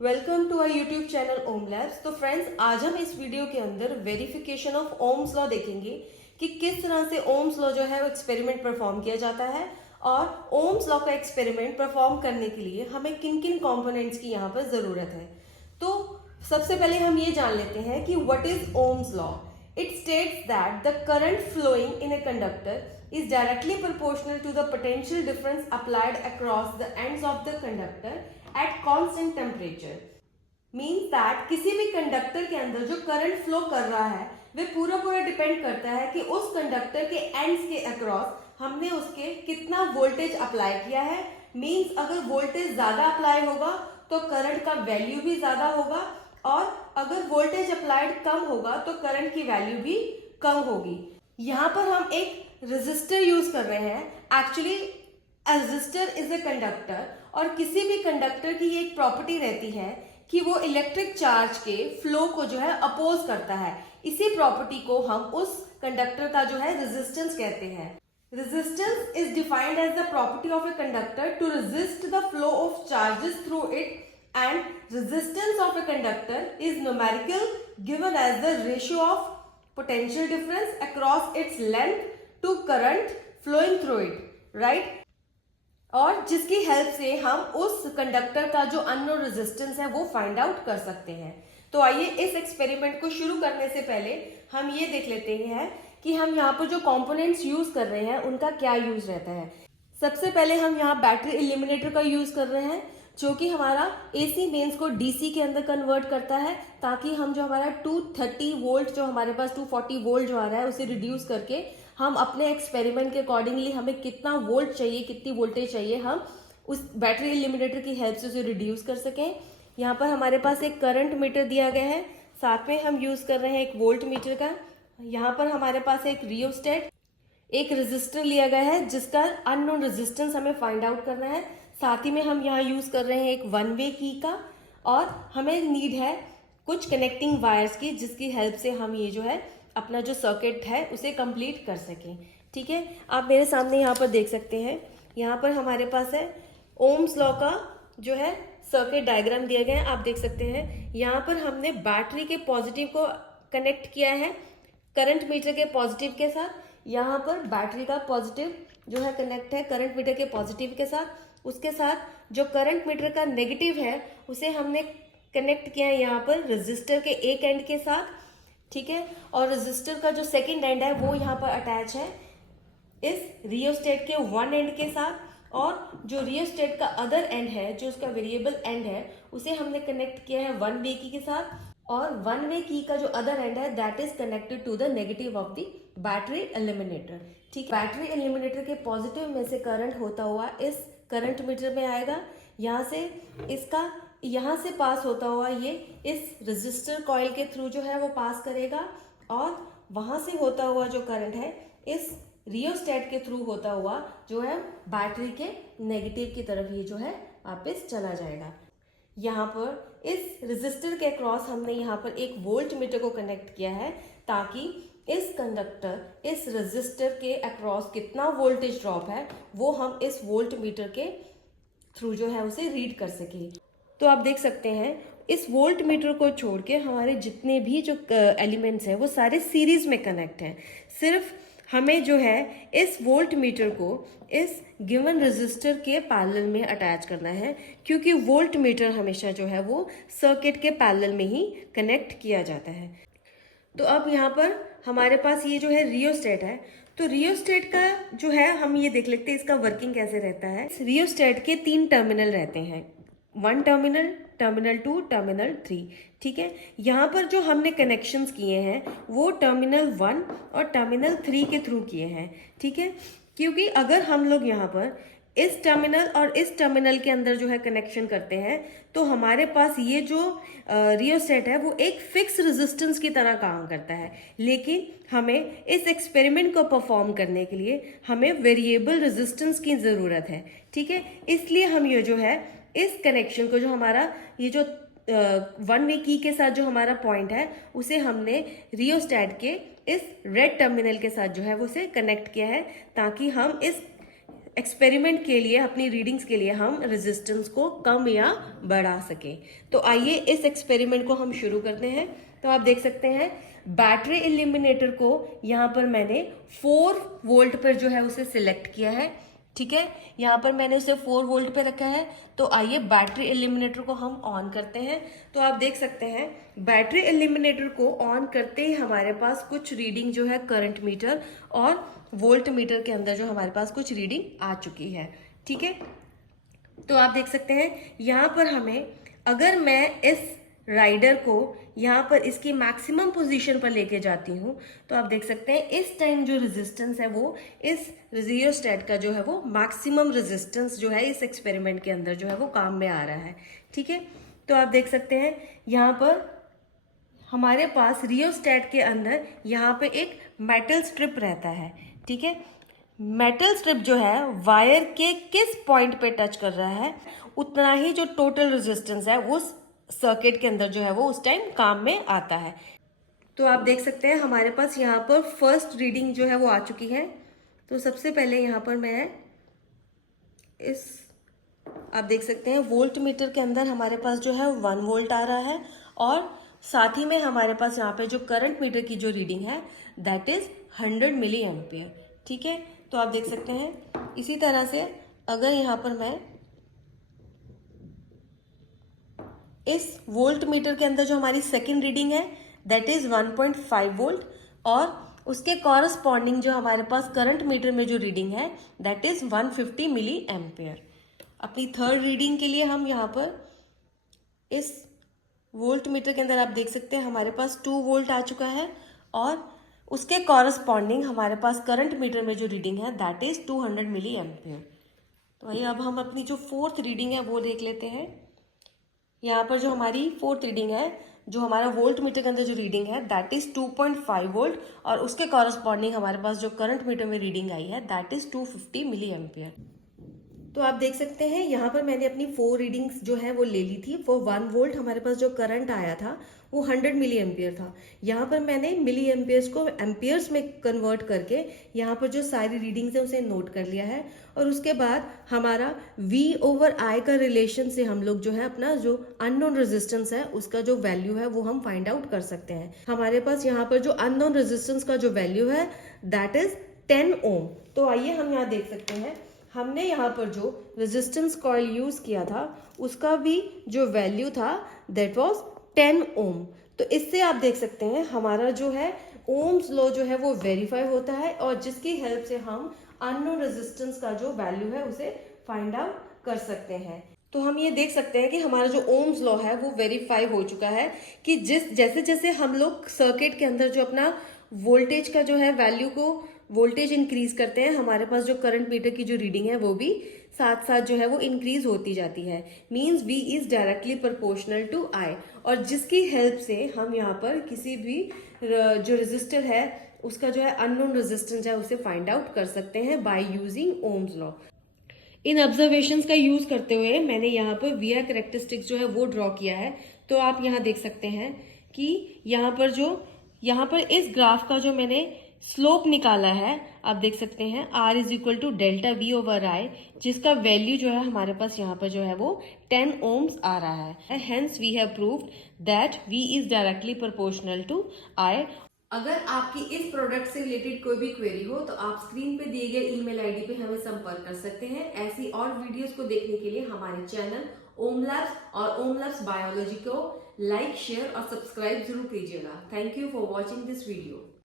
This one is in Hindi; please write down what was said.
Welcome to our YouTube channel Om labs. तो फ्रेंड्स, आज हम इस वीडियो के अंदर वेरिफिकेशन ऑफ ओम्स लॉ देखेंगे कि किस तरह से ओम्स लॉ जो है वो एक्सपेरिमेंट परफॉर्म किया जाता है और ओम्स लॉ का एक्सपेरिमेंट परफॉर्म करने के लिए हमें किन किन कंपोनेंट्स की यहाँ पर जरूरत है। तो सबसे पहले हम ये जान लेते हैं कि what is Ohm's law. It states that the current flowing in a conductor is directly proportional to the potential difference applied across the ends of the conductor at constant temperature. Means that किसी भी कंडक्टर के अंदर जो करंट फ्लो कर रहा है वे पूरा पूरा डिपेंड करता है कि उस कंडक्टर के एंड्स के अक्रॉस हमने उसके कितना वोल्टेज अप्लाई किया है। मीन्स अगर वोल्टेज ज्यादा अप्लाई होगा तो करंट का वैल्यू भी ज्यादा होगा और अगर वोल्टेज अप्लाइड कम होगा तो करंट की वैल्यू भी कम होगी। यहाँ पर हम एक रेजिस्टर यूज कर रहे हैं। Actually resistor is a conductor और किसी भी कंडक्टर की एक प्रॉपर्टी रहती है कि वो इलेक्ट्रिक चार्ज के फ्लो को जो है अपोज करता है। इसी प्रॉपर्टी को हम उस कंडक्टर का जो है रेजिस्टेंस कहते हैं। Resistance is defined as the property of a conductor to resist the flow of charges through it and resistance of a conductor is numerical given as the ratio of potential difference across its length to current flowing through it, right? और जिसकी हेल्प से हम उस कंडक्टर का जो अननोन रेजिस्टेंस है वो फाइंड आउट कर सकते हैं। तो आइए इस एक्सपेरिमेंट को शुरू करने से पहले हम ये देख लेते हैं कि हम यहाँ पर जो कंपोनेंट्स यूज कर रहे हैं उनका क्या यूज रहता है। सबसे पहले हम यहाँ बैटरी एलिमिनेटर का यूज कर रहे हैं जो कि हमारा एसी मेंस को डीसी के अंदर कन्वर्ट करता है ताकि हम जो हमारा 230 वोल्ट जो हमारे पास 240 वोल्ट जो आ रहा है उसे रिड्यूस करके हम अपने एक्सपेरिमेंट के अकॉर्डिंगली हमें कितना वोल्ट चाहिए, कितनी वोल्टेज चाहिए, हम उस बैटरी एलिमिनेटर की हेल्प से उसे रिड्यूस कर सकें। यहाँ पर हमारे पास एक करंट मीटर दिया गया है, साथ में हम यूज कर रहे हैं एक वोल्ट मीटर का। यहाँ पर हमारे पास एक रियोस्टेट, एक रेजिस्टर लिया गया है जिसका अननोन रेजिस्टेंस हमें फाइंड आउट करना है। साथ ही में हम यहाँ यूज कर रहे हैं एक वन वे की का और हमें नीड है कुछ कनेक्टिंग वायर्स की जिसकी हेल्प से हम ये जो है अपना जो सर्किट है उसे कंप्लीट कर सकें। ठीक है, आप मेरे सामने यहाँ पर देख सकते हैं। यहाँ पर हमारे पास है ओम्स लॉ का जो है सर्किट डायग्राम दिया गया है, आप देख सकते हैं। यहाँ पर हमने बैटरी के पॉजिटिव को कनेक्ट किया है करंट मीटर के पॉजिटिव के साथ। यहाँ पर बैटरी का पॉजिटिव जो है कनेक्ट है करंट मीटर के पॉजिटिव के साथ। उसके साथ जो करंट मीटर का नेगेटिव है उसे हमने कनेक्ट किया है यहाँ पर रेजिस्टर के एक एंड के साथ। ठीक है, और रेजिस्टर का जो सेकंड एंड है वो यहाँ पर अटैच है इस रियोस्टेट के वन एंड के साथ। और जो रियोस्टेट का अदर एंड है जो उसका वेरिएबल एंड है उसे हमने कनेक्ट किया है वन वे की के साथ। और वन वे की का जो अदर एंड है that is connected to the negative of the battery eliminator. ठीक है, बैटरी एलिमिनेटर के पॉजिटिव में से करंट होता हुआ इस करंट मीटर में आएगा। यहाँ से इसका यहाँ से पास होता हुआ ये इस रेजिस्टर कॉइल के थ्रू जो है वो पास करेगा और वहां से होता हुआ जो करंट है इस रियोस्टेट के थ्रू होता हुआ जो है बैटरी के नेगेटिव की तरफ ये जो है वापस चला जाएगा। यहाँ पर इस रेजिस्टर के क्रॉस हमने यहाँ पर एक वोल्ट मीटर को कनेक्ट किया है ताकि इस कंडक्टर इस रेजिस्टर के अक्रॉस कितना वोल्टेज ड्रॉप है वो हम इस वोल्ट मीटर के थ्रू जो है उसे रीड कर सके। तो आप देख सकते हैं इस वोल्ट मीटर को छोड़ के हमारे जितने भी जो एलिमेंट्स हैं वो सारे सीरीज में कनेक्ट हैं। सिर्फ हमें जो है इस वोल्ट मीटर को इस गिवन रेजिस्टर के पैरेलल में अटैच करना है क्योंकि वोल्ट मीटर हमेशा जो है वो सर्किट के पैरेलल में ही कनेक्ट किया जाता है। तो अब यहाँ पर हमारे पास ये जो है रियोस्टेट है, तो रियोस्टेट का जो है हम ये देख लेते हैं इसका वर्किंग कैसे रहता है। रियोस्टेट के 3 टर्मिनल रहते हैं, 1 टर्मिनल, टर्मिनल 2, टर्मिनल 3। ठीक है, यहाँ पर जो हमने कनेक्शंस किए हैं वो टर्मिनल 1 और टर्मिनल 3 के थ्रू किए हैं। ठीक है, क्योंकि अगर हम लोग यहाँ पर इस टर्मिनल और इस टर्मिनल के अंदर जो है कनेक्शन करते हैं तो हमारे पास ये जो रियोस्टेट है वो एक फिक्स रेजिस्टेंस की तरह काम करता है। लेकिन हमें इस एक्सपेरिमेंट को परफॉर्म करने के लिए हमें वेरिएबल रेजिस्टेंस की ज़रूरत है। ठीक है, इसलिए हम ये जो है इस कनेक्शन को जो हमारा ये जो वन वे की के साथ जो हमारा पॉइंट है उसे हमने रियोस्टेट के इस रेड टर्मिनल के साथ जो है वो उसे कनेक्ट किया है ताकि हम इस एक्सपेरिमेंट के लिए, अपनी रीडिंग्स के लिए हम रेजिस्टेंस को कम या बढ़ा सकें। तो आइए इस एक्सपेरिमेंट को हम शुरू करते हैं। तो आप देख सकते हैं बैटरी इल्यूमिनेटर को यहाँ पर मैंने 4 वोल्ट पर जो है उसे सिलेक्ट किया है। ठीक है, यहाँ पर मैंने उसे 4 वोल्ट पे रखा है। तो आइए बैटरी इल्यूमिनेटर को हम ऑन करते हैं। तो आप देख सकते हैं बैटरी इल्यूमिनेटर को ऑन करते ही हमारे पास कुछ रीडिंग जो है करंट मीटर और वोल्ट मीटर के अंदर जो हमारे पास कुछ रीडिंग आ चुकी है। ठीक है, तो आप देख सकते हैं यहाँ पर हमें, अगर मैं इस राइडर को यहाँ पर इसकी मैक्सिमम पोजीशन पर लेके जाती हूँ तो आप देख सकते हैं इस टाइम जो रेजिस्टेंस है वो इस रियोस्टेट का जो है वो मैक्सिमम रेजिस्टेंस जो है इस एक्सपेरिमेंट के अंदर जो है वो काम में आ रहा है। ठीक है, तो आप देख सकते हैं यहाँ पर हमारे पास रियोस्टेट के अंदर यहाँ पे एक मेटल स्ट्रिप रहता है। ठीक है, मेटल स्ट्रिप जो है वायर के किस पॉइंट पे टच कर रहा है उतना ही जो टोटल रेजिस्टेंस है वो सर्किट के अंदर जो है वो उस टाइम काम में आता है। तो आप देख सकते हैं हमारे पास यहाँ पर फर्स्ट रीडिंग जो है वो आ चुकी है। तो सबसे पहले यहाँ पर मैं इस, आप देख सकते हैं वोल्ट मीटर के अंदर हमारे पास जो है 1 वोल्ट आ रहा है और साथ ही में हमारे पास यहाँ पे जो करंट मीटर की जो रीडिंग है दैट इज 100 मिली एम्पियर। ठीक है, तो आप देख सकते हैं इसी तरह से अगर यहाँ पर मैं इस वोल्ट मीटर के अंदर जो हमारी सेकंड रीडिंग है दैट इज 1.5 वोल्ट और उसके कॉरस्पॉन्डिंग जो हमारे पास करंट मीटर में जो रीडिंग है दैट इज 150 मिली एम्पियर। अपनी थर्ड रीडिंग के लिए हम यहाँ पर इस वोल्ट मीटर के अंदर आप देख सकते हैं हमारे पास 2 वोल्ट आ चुका है और उसके कॉरस्पॉन्डिंग हमारे पास करंट मीटर में जो रीडिंग है दैट इज 200 मिली एम्पियर। तो आइए अब हम अपनी जो फोर्थ रीडिंग है वो देख लेते हैं। यहाँ पर जो हमारी फोर्थ रीडिंग है, जो हमारा वोल्ट मीटर के अंदर जो रीडिंग है दैट इज 2.5 वोल्ट और उसके कॉरस्पॉन्डिंग हमारे पास जो करंट मीटर में रीडिंग आई है दैट इज 250 मिली एम्पियर। तो आप देख सकते हैं यहाँ पर मैंने अपनी 4 रीडिंग्स जो है वो ले ली थी। फॉर 1 वोल्ट हमारे पास जो करंट आया था वो 100 मिली एम्पियर था। यहाँ पर मैंने मिली एम्पियर्स को एम्पियर्स में कन्वर्ट करके यहाँ पर जो सारी रीडिंग्स है उसे नोट कर लिया है और उसके बाद हमारा V/I का रिलेशन से हम लोग जो है अपना जो अननोन रेजिस्टेंस है उसका जो वैल्यू है वो हम फाइंड आउट कर सकते हैं। हमारे पास यहाँ पर जो अननोन रेजिस्टेंस का जो वैल्यू है दैट इज 10 ओम। तो आइए हम यहाँ देख सकते हैं हमने यहाँ पर जो रेजिस्टेंस कॉइल यूज किया था उसका भी जो वैल्यू था दैट वाज 10 ओम। तो इससे आप देख सकते हैं हमारा जो है ओम्स लॉ जो है वो वेरीफाई होता है और जिसकी हेल्प से हम अननोन रेजिस्टेंस का जो वैल्यू है उसे फाइंड आउट कर सकते हैं। तो हम ये देख सकते हैं कि हमारा जो ओम्स लॉ है वो वेरीफाई हो चुका है कि जैसे जैसे हम लोग सर्किट के अंदर जो अपना वोल्टेज का जो है वैल्यू को वोल्टेज इंक्रीज करते हैं हमारे पास जो करंट मीटर की जो रीडिंग है वो भी साथ साथ जो है वो इंक्रीज होती जाती है। Means V is directly proportional to I और जिसकी हेल्प से हम यहाँ पर किसी भी जो रेजिस्टर है उसका जो है अननोन रेजिस्टेंस है उसे फाइंड आउट कर सकते हैं by using Ohm's law. In observations का यूज करते हुए मैंने यहाँ पर VR कैरेक्टरिस्टिक्स जो है वो ड्रॉ किया है। तो आप यहाँ देख सकते हैं कि यहाँ पर इस ग्राफ का जो मैंने स्लोप निकाला है आप देख सकते हैं R is equal to delta V/I जिसका वैल्यू जो है हमारे पास यहाँ पर जो है वो 10 ओम्स आ रहा है। Hence we have proved that V is directly proportional to I। अगर आपकी इस प्रोडक्ट से रिलेटेड कोई भी क्वेरी हो तो आप स्क्रीन पे दिए गए ईमेल आईडी पे हमें संपर्क कर सकते हैं। ऐसी और वीडियोस को देखने के लिए हमारे चैनल ओम लैब्स और ओम लैब्स बायोलॉजी को लाइक शेयर और सब्सक्राइब जरूर कीजिएगा। Thank you for watching this video.